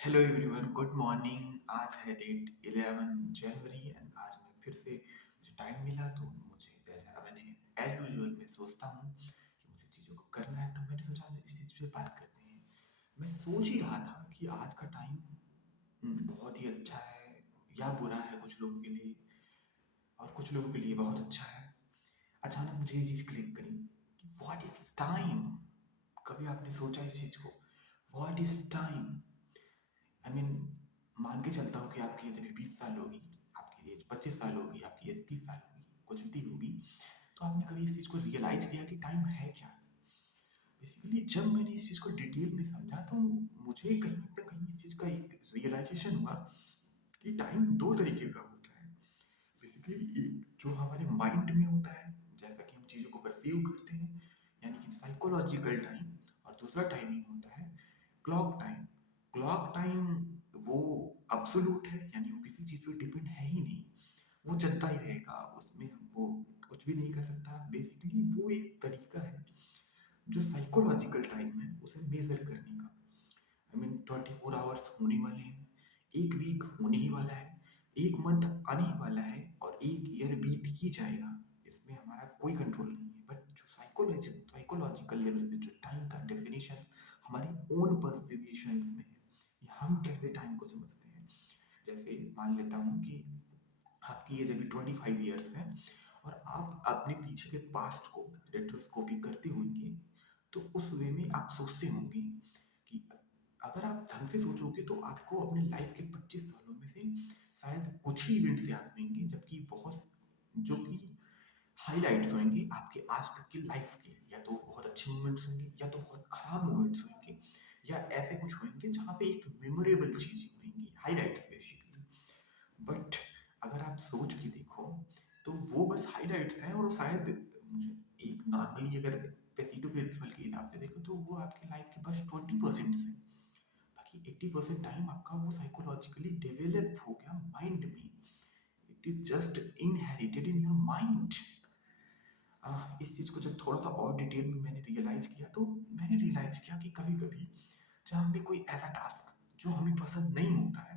Hello everyone, good morning. आज है date 11 January and आज मैं फिर से मुझे टाइम मिला तो मुझे जैसा मैंने एज यूजुअल मैं सोचता हूँ कि मुझे चीज़ों को करना है, तो मैंने सोचा हम इस चीज़ पे बात करते हैं। मैं सोच ही रहा था कि आज का टाइम बहुत ही अच्छा है या बुरा है कुछ लोगों के लिए, और कुछ लोगों के लिए बहुत अच्छा है। अचानक मुझे ये चीज़ क्लिक करी कि व्हाट इज टाइम। कभी आपने सोचा इस चीज़ को? What is time? I mean, मान के चलता हूँ कि आपकी एज अभी 20 साल होगी, आपकी एज 25 साल होगी, आपकी एज 30 साल होगी, कुछ भी होगी। तो आपने कभी इस चीज़ को रियलाइज किया कि टाइम है क्या? बेसिकली जब मैंने इस चीज़ को डिटेल में समझा तो मुझे कहीं ना कहीं इस चीज़ का एक रियलाइजेशन हुआ कि टाइम दो तरीके का होता है। बेसिकली एक जो हमारे माइंड में होता है, जैसा कि हम चीज़ों को परसीव करते हैं, यानी कि साइकोलॉजिकल टाइम। और दूसरा टाइमिंग होता है क्लॉक टाइम। क्लॉक टाइम वो अब्सोल्यूट है, यानी वो किसी चीज़ पे डिपेंड है ही नहीं, वो चलता ही रहेगा, उसमें वो कुछ भी नहीं कर सकता। बेसिकली वो एक तरीका है जो साइकोलॉजिकल टाइम है उसे मेजर करने का। आई मीन 24 आवर्स होने वाले हैं, एक वीक होने ही वाला है, एक मंथ आने ही वाला है, और एक ईयर बीत ही जाएगा। इसमें हमारा कोई कंट्रोल नहीं है। बट जो साइकोलॉजिकल लेवल पे जो टाइम का डेफिनेशन हमारी ओन परसिपिशंस में है, ये हम कैसे टाइम को समझते हैं। जैसे मान लेता हूँ कि आपकी एज अभी 25 ईयर्स है, और आप अपने पीछे के पास्ट को रेट्रोस्कोपिक करते होंगे, तो उस वे में आप सोचते होंगे कि अगर आप ढंग से सोचोगे तो आपको अपने लाइफ के 25 सालों में से शायद कुछ ही इवेंट्स याद होंगे, जबकि बहुत जो कि हाइलाइट्स होंगे आपके आज तक की लाइफ के, या तो बहुत अच्छे मोमेंट्स होंगे या तो बहुत खराब मोमेंट्स होंगे, या ऐसे कुछ होंगे जहाँ पे एक मेमोरेबल चीज़ें होंगी, हाइलाइट्स बेसिकली। बट अगर आप सोच के देखो तो वो बस हाइलाइट्स हैं, और वो शायद मुझे एक नॉर्मली अगर पेसिटो प्रिंसिपल के हिसाब से देखो तो वो आपकी लाइफ के बस 20% है। बाकी 80% टाइम आपका वो साइकोलॉजिकली डेवलप हो गया माइंड में। It is just inherited in your mind. इस चीज़ को जब थोड़ा सा और डिटेल में मैंने रियलाइज किया तो मैंने रियलाइज किया कि कभी कभी जब हमें कोई ऐसा टास्क जो हमें पसंद नहीं होता है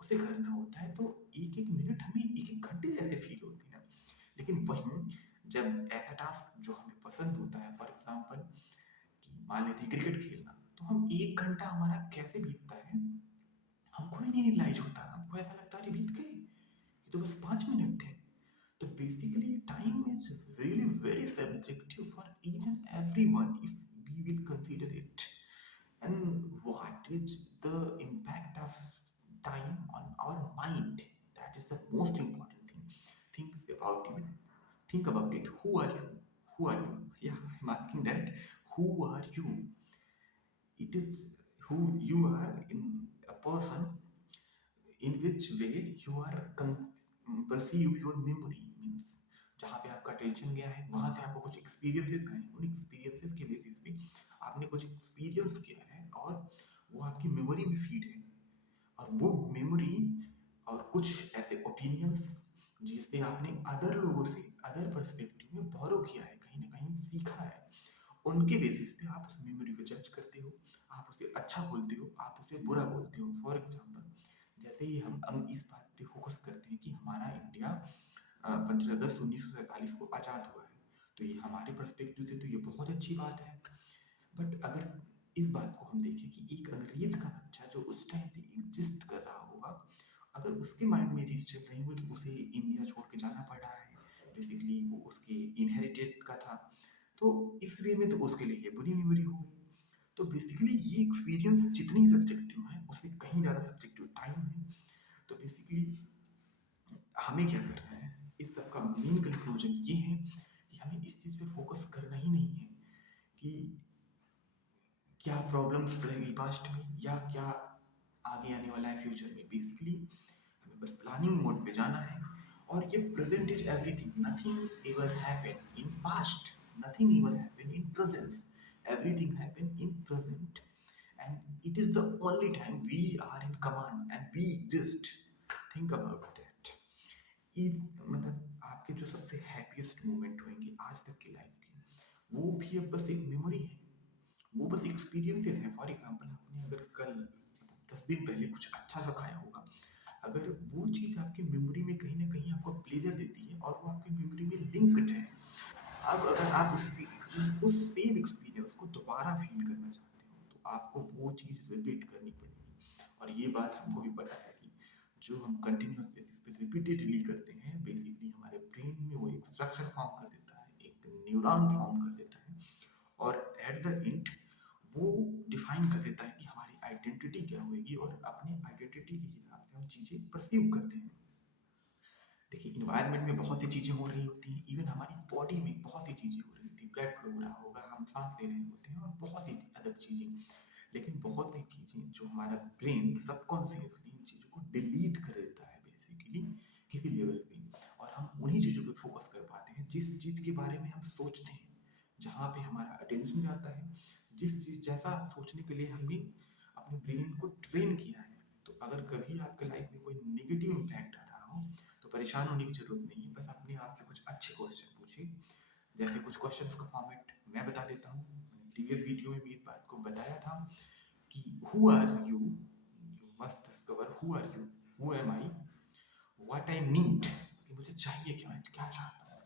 उसे करना होता है, तो एक एक मिनट हमें एक एक घंटे जैसे फील होते हैं। लेकिन वहीं जब ऐसा टास्क जो हमें पसंद होता है, फॉर एग्जाम्पल कि मान लेते हैं क्रिकेट खेलना, तो हम 1 घंटा हमारा कैसे बीतता है हमको ही नहीं रियलाइज होता। हमको ऐसा लगता है अरे बीत गए, ये तो बस 5 मिनट थे। तो basically, time is really very subjective for each and everyone if we will consider it. And what is the impact of time on our mind? That is the most important thing. Think about it. Think about it. Who are you? Who are you? Yeah, I'm asking that. Who are you? It is who you are in a person, in which way you are perceive your memory means जहाँ पे आपका tension गया है वहां से आपको कुछ experiences आए हैं, उन एक्सपीरियंसेस के बेसिस पे आपने कुछ एक्सपीरियंस किया है, और वो आपकी मेमोरी में फीड है। और वो मेमोरी और कुछ ऐसे ओपिनियंस जिससे आपने अदर लोगों से अदर पर्सपेक्टिव में बोरो किया है, कहीं ना कहीं सीखा है, उनके बेसिस पे आप उस मेमोरी को जज करते हो। आप उसे अच्छा बोलते हो, आप उसे बुरा बोलते हो। फॉर एग्जाम्पल, जैसे ही हम इस बात पे फोकस करते हैं कि हमारा इंडिया 15 अगस्त 1947 को आज़ाद हुआ है, तो ये हमारे पर्सपेक्टिव से तो ये बहुत अच्छी बात है। बट अगर इस बात को हम देखें कि एक अंग्रेज का बच्चा जो उस टाइम पे एग्जिस्ट कर रहा होगा, अगर उसके माइंड में चीज़ चल रही होगी कि उसे इंडिया छोड़ के जाना पड़ रहा है, बेसिकली वो उसके इनहेरिटेड का था, तो इस वे में तो उसके लिए ये बुरी मेमोरी हो गई। तो बेसिकली ये एक्सपीरियंस जितनी सब्जेक्टिव है उससे कहीं ज़्यादा सब्जेक्टिव टाइम है। तो बेसिकली हमें क्या करना है, इस सब का मेन कंक्लूजन ये है कि हमें इस चीज़ पे फोकस करना ही नहीं है कि क्या प्रॉब्लम्स रहेगी पास्ट में या क्या आगे आने वाला है फ्यूचर में। बेसिकली हमें बस प्लानिंग मोड पे जाना है, और ये present is everything. Nothing ever happen in past, nothing ever happen in presence, everything happen in present, and it is the only time we are in command and we exist. Think about that. मतलब आपके जो सबसे happiest moment होंगे आज तक की life के, वो भी अब बस एक मेमोरी है, वो बस एक्सपीरियंसेस हैं। फॉर एग्जाम्पल, आपने अगर कल दिन पहले कुछ अच्छा-सा खाया होगा, अगर वो चीज़ आपकी मेमोरी में कहीं न कहीं आपको प्लेज़र देती है और वो आपकी मेमोरी में लिंक्ड है, अब अगर आप उस सेम एक्सपीरियंस को दोबारा फ़ील करना चाहते हो, तो आपको वो चीज़ रिपीट करनी पड़ेगी। और ये बात हमको भी पता है कि जो हम कंटिन्यूअस बेसिस पे रिपीटेडली करते हैं, बेसिकली हमारे ब्रेन में वो एक स्ट्रक्चर फ़ॉर्म कर देता है, एक न्यूरॉन फ़ॉर्म कर देता है और एट द एंड वो डिफाइन कर देता है कि हमारी आइडेंटिटी क्या होगी और अपनी आइडेंटिटी के हिसाब से हम चीज़ें परसीव करते हैं। देखिए इन्वायरमेंट में बहुत सी चीज़ें हो रही होती हैं, इवन हमारी बॉडी में बहुत सी चीज़ें हो रही होती हैं, ब्लड फ्लो हो रहा होगा, हम सांस ले रहे होते हैं और बहुत सी अदर चीज़ें। लेकिन बहुत सी चीज़ें जो हमारा ब्रेन सबकॉन्शियसली इन चीज़ों को डिलीट कर देता है बेसिकली किसी लेवल पे, और हम उन्हीं चीज़ों पे फोकस कर पाते हैं जिस चीज़ के बारे में हम सोचते हैं, जहाँ पे हमारा अटेंशन जाता है, जिस चीज़ जैसा सोचने के लिए हमने अपने ब्रेन को ट्रेन किया है। तो अगर कभी आपके लाइफ में कोई नेगेटिव इम्पैक्ट आ रहा हो, तो परेशान होने की ज़रूरत नहीं है, बस अपने आप से कुछ अच्छे क्वेश्चन पूछिए। जैसे कुछ क्वेश्चंस का फॉर्मेट मैं बता देता हूँ। प्रीवियस वीडियो में भी इस बात को बताया था कि who are you, you must discover who are you, who am I, what I need, कि मुझे चाहिए क्या, मैं क्या चाहता हूँ,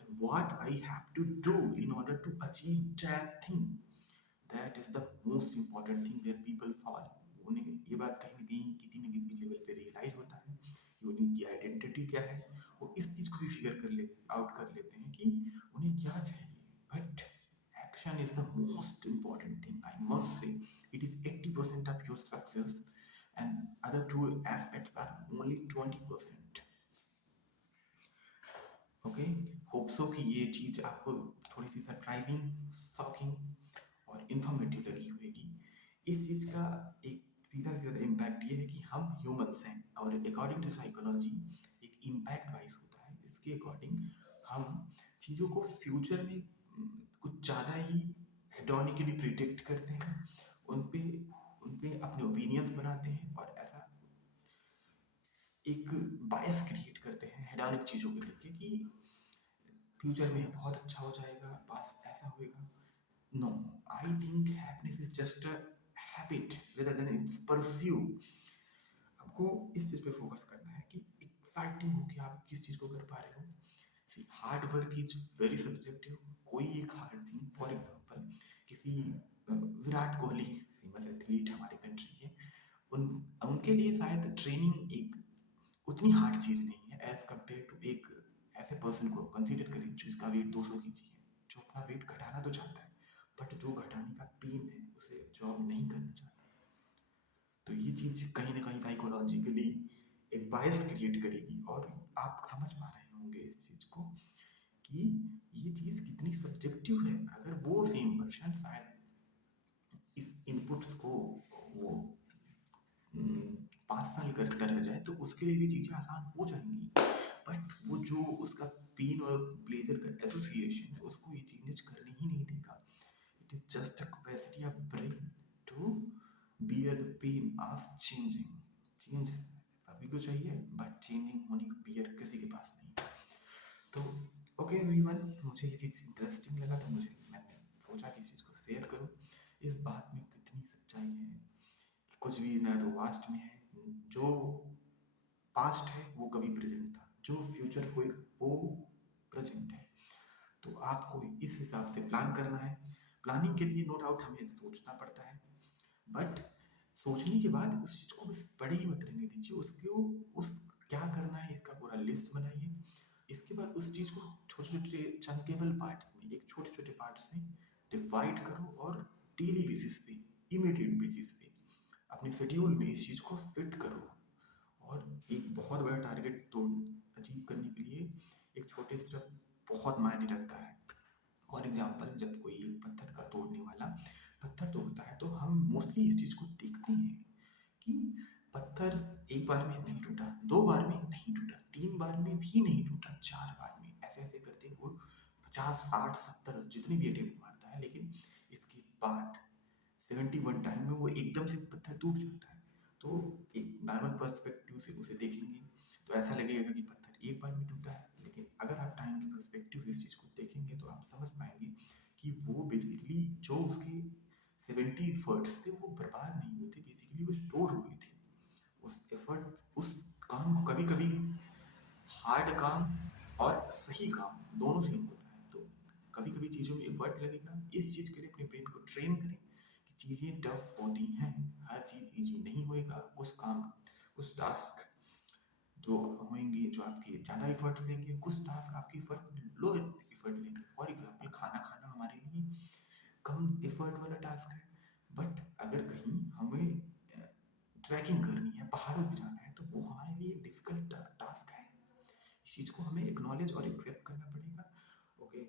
and what I have to do in order to achieve that thing. That is the most important thing where people fall. उन्हें ये बात कहीं न किसी लेवल पे रियलाइज होता है कि उनकी आइडेंटिटी क्या है। वो इस चीज़ को भी फिगर कर ले आउट कर लेते हैं कि उन्हें क्या चाहिए। But action is the most important thing, I must say. It is 80% of your success and other two aspects are only 20%। Okay, hope so कि ये चीज़ आपको थोड़ी सी सरप्राइजिंग, शॉकिंग और इन्फॉर्मेटिव लगी होगी। इस चीज़ का एक सीधा सीधा इम्पैक्ट ये है कि हम ह्यूमंस हैं और अकॉर्डिंग टू साइकोलॉजी एक इम्पैक्ट वाइज होता है। इसके अकॉर्डिंग हम चीज़ों को फ्यूचर में कुछ ज़्यादा ही हेडोनिकली प्रिडिक्ट करते हैं, उन पे अपने ओपिनियंस बनाते हैं और ऐसा एक बायस क्रिएट करते हैं हेडोनिक चीज़ों को लेके कि फ्यूचर में बहुत अच्छा हो जाएगा, पास ऐसा होएगा। No, I think happiness is just a habit rather than its pursuit. हमको इस चीज़ पे फोकस करना है कि एक्साइटिंग हो कि आप किस चीज़ को कर पा रहे हो। See hard work is very subjective. कोई एक हार्ड थिंग, फॉर एग्जांपल किसी विराट कोहली फेमस एथलीट हमारे कंट्री के, उन उनके लिए शायद ट्रेनिंग एक उतनी हार्ड चीज़ नहीं है एज कम्पेयर टू एक ऐसे पर्सन को कंसीडर करें जिसका वेट 200 kg है, जो अपना वेट घटाना तो चाहता है बट जो घटाने का पेन है उसे जॉब नहीं करना चाहता। तो ये चीज़ कहीं ना कहीं साइकोलॉजिकली एक बायस क्रिएट करेगी और आप समझ पा रहे होंगे इस चीज़ को कि ये चीज़ कितनी सब्जेक्टिव है। अगर वो सेम पर्सन शायद इस इनपुट्स को वो 5 साल करता रह जाए तो उसके लिए भी चीज़ें आसान हो जाएंगी, बट वो जो उसका पेन और प्लेजर का एसोसिएशन है उसको ये चेंजेस करने ही नहीं देगा। It is just a capacity of brain to bear the pain of changing. Change सभी को चाहिए बट चेंजिंग होने को बियर किसी के पास नहीं। तो ओके एवरीवन, मुझे ये चीज़ इंटरेस्टिंग लगा तो मैंने सोचा कि इस चीज़ को शेयर करूँ। इस बात में कितनी सच्चाई है कि कुछ भी ना तो पास्ट में है, जो पास्ट है वो कभी प्रेजेंट था, जो फ्यूचर होएगा वो प्रेजेंट है। तो आपको इस हिसाब से प्लान करना है। प्लानिंग के लिए नो डाउट हमें सोचना पड़ता है, बट सोचने के बाद उस चीज़ को बस पड़े ही मत रहने दीजिए, उसको उस क्या करना है इसका पूरा लिस्ट बनाइए। इसके बाद उस चीज़ को छोटे छोटे चंकेबल पार्ट्स में, एक छोटे छोटे पार्ट्स में डिवाइड करो और डेली बेसिस पे, इमीडिएट बेसिस पे अपने शेड्यूल में इस चीज़ को फिट करो। और एक बहुत बड़ा टारगेट तो अचीव करने के लिए एक छोटे स्टेप बहुत मायने रखता है। फॉर एग्जाम्पल जब कोई एक पत्थर का तोड़ने वाला पत्थर तोड़ता है तो हम मोस्टली इस चीज़ को देखते हैं कि पत्थर एक बार में नहीं टूटा, 2 बार में नहीं टूटा, 3 बार में भी नहीं टूटा, 4 बार में, ऐसे ऐसे करते वो 50, 60, 70 जितने भी अटेम्प्ट मारता है, लेकिन इसके बाद 71 टाइम में वो एकदम से पत्थर टूट जाता है। तो एक नॉर्मल पर्सपेक्टिव से उसे देखेंगे तो ऐसा लगेगा कि पत्थर एक बार में टूटा है, लेकिन अगर आप टाइम के पर्सपेक्टिव से इस चीज़ को देखेंगे तो आप समझ पाएंगे कि वो बेसिकली जो उसके 70 एफर्ट्स थे वो बर्बाद नहीं हुए थे, बेसिकली वो स्टोर हुए हार्ड काम और सही काम दोनों सेम होता है। तो कभी-कभी चीज़ों में एफर्ट लगेगा। इस चीज़ के लिए अपने ब्रेन को ट्रेन करें कि चीज़ें टफ होती हैं, हर चीज़ ईज़ी नहीं होएगा। कुछ काम, कुछ टास्क जो होंगे, जो आपके ज़्यादा एफर्ट लेंगे, कुछ टास्क आपके एफर्ट लो एफर्ट लेंगे। फॉर एग्ज़ाम्पल खाना खाना हमारे लिए कम एफर्ट वाला टास्क है, बट अगर कहीं हमें ट्रैकिंग करनी है, पहाड़ों पे जाना है, तो वो हमारे लिए डिफिकल्ट टास्क है। इस चीज़ को हमें एक्नॉलेज और एक्सेप्ट करना पड़ेगा। ओके,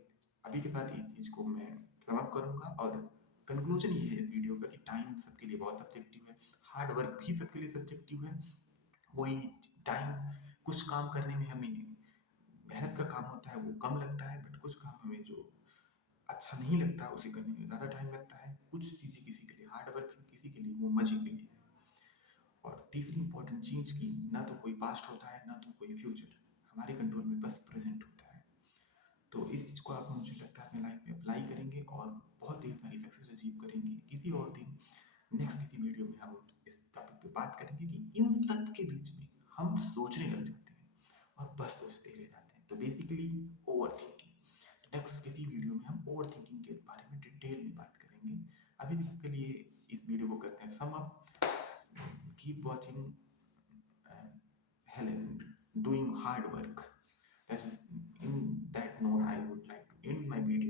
अभी के साथ इस चीज़ को मैं समाप्त करूँगा और कंक्लूजन ये है इस वीडियो का कि टाइम सबके लिए बहुत सब्जेक्टिव है, हार्ड वर्क भी सबके लिए सब्जेक्टिव है। वही टाइम, कुछ काम करने में हमें मेहनत का काम होता है वो कम लगता है, बट कुछ काम हमें जो अच्छा नहीं लगता उसे करने में ज़्यादा टाइम लगता है। कुछ चीज़ें किसी के लिए हार्ड वर्क है, किसी के लिए वो मज़े के लिए है। और तीसरी इंपॉर्टेंट चीज़ की ना तो कोई पास्ट होता है, ना तो कोई फ्यूचर, हमारे कंट्रोल में बस प्रेजेंट होता है। तो इस चीज़ को आप, मुझे लगता है, अपने लाइफ में अप्लाई करेंगे और बहुत ढेर सारी सक्सेस अचीव करेंगे। किसी और दिन नेक्स्ट किसी वीडियो में हम इस टॉपिक पे बात करेंगे कि इन सब के बीच में हम सोचने लग जाते हैं और बस सोचते रह जाते हैं, तो बेसिकली ओवर थिंकिंग। नेक्स्ट किसी वीडियो में हम ओवर थिंकिंग के बारे में डिटेल में बात करेंगे। अभी तक के लिए इस वीडियो को करते हैं sum up. Keep watching Helen doing hard work. That is, in that note, I would like to end my video.